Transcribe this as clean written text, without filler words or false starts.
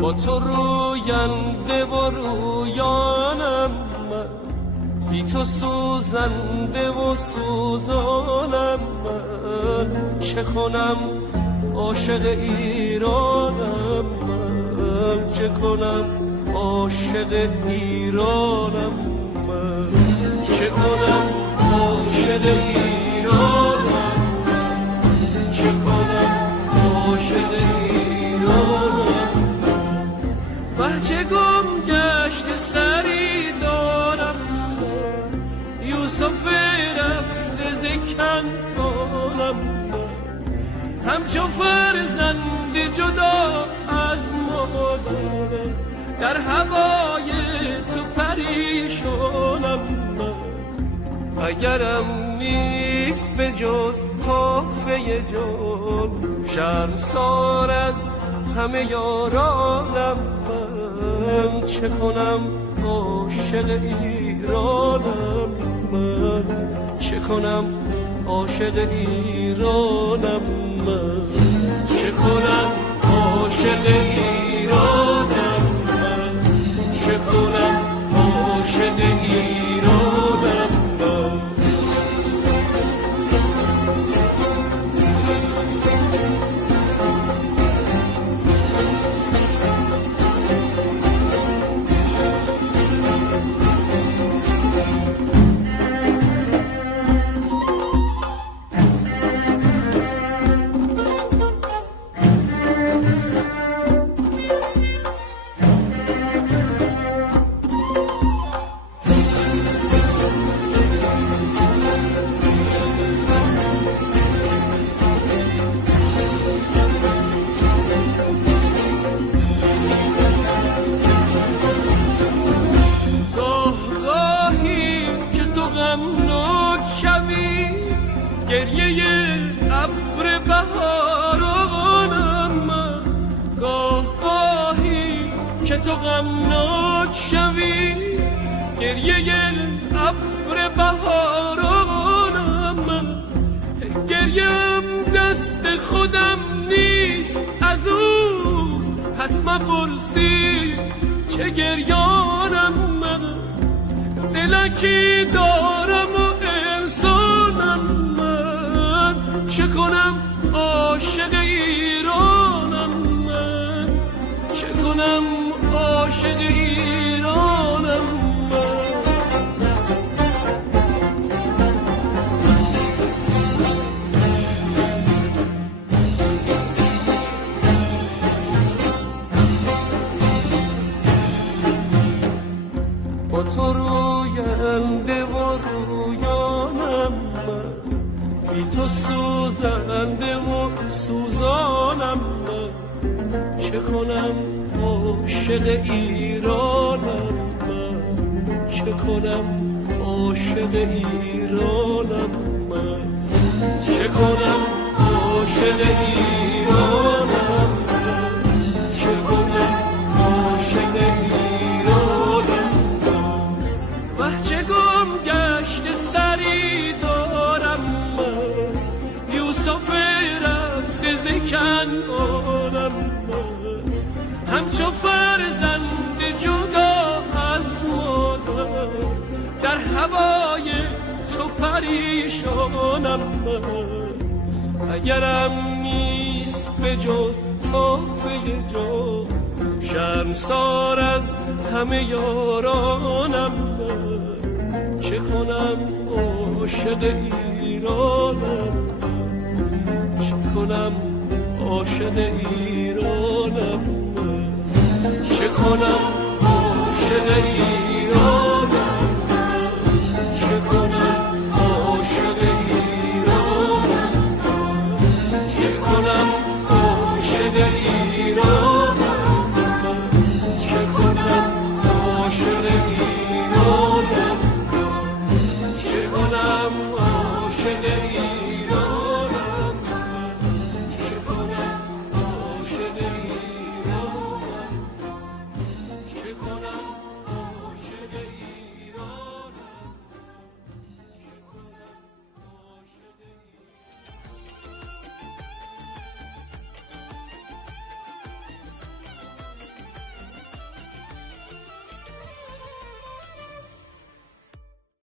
با تو روینده و رویانم من، بی تو سوزنده و سوزانم من. چه کنم عاشق ایرانم من، چه کنم عاشق ایرانم من، چه کنم عاشق ایرانم، چه کنم عاشق ایرانم. بچه گم گشت سری دارم، یوسف رفته ز کنعانم، همچو فرزند جدا از مادر، در هوای تو پریشانم. اگرم نیست به جز تحفه جان، شرمسار از همه یارانم من. چه کنم عاشق ایرانم من، چه کنم عاشق ایرانم من، چه کنم عاشق ایرانم من، چه کنم عاشق ایرانم من. گریه ابر بهارانم من، گاه گاهی که تو غمناک شوی، گریه ابر بهارانم من. گریم دست خودم نیست از او، پس مپرسی چه گریانم من. دلکی دارم و انسانم من، چه کنم عاشق ایرانم من، چه کنم عاشق ایرانم من. با تو روینده و رویانم من، بی تو سوزنده و سوزانم من. چه کنم عاشق ایرانم من، چه کنم عاشق ایرانم من، چه کنم عاشق ایرانم من، چه کنم عاشق ایرانم من. بچه گم گشت سری دارم من، یوسف رفته ز کنعانم من، همچو فرزند جدا از مادر، در هوای تو پریشانم من. اگرم نیست به جز تحفه جان، شرمسار از همه یارانم من. چه کنم عاشق ایرانم، چه کنم عاشق ایرانم، چه کنم عاشق ایرانم.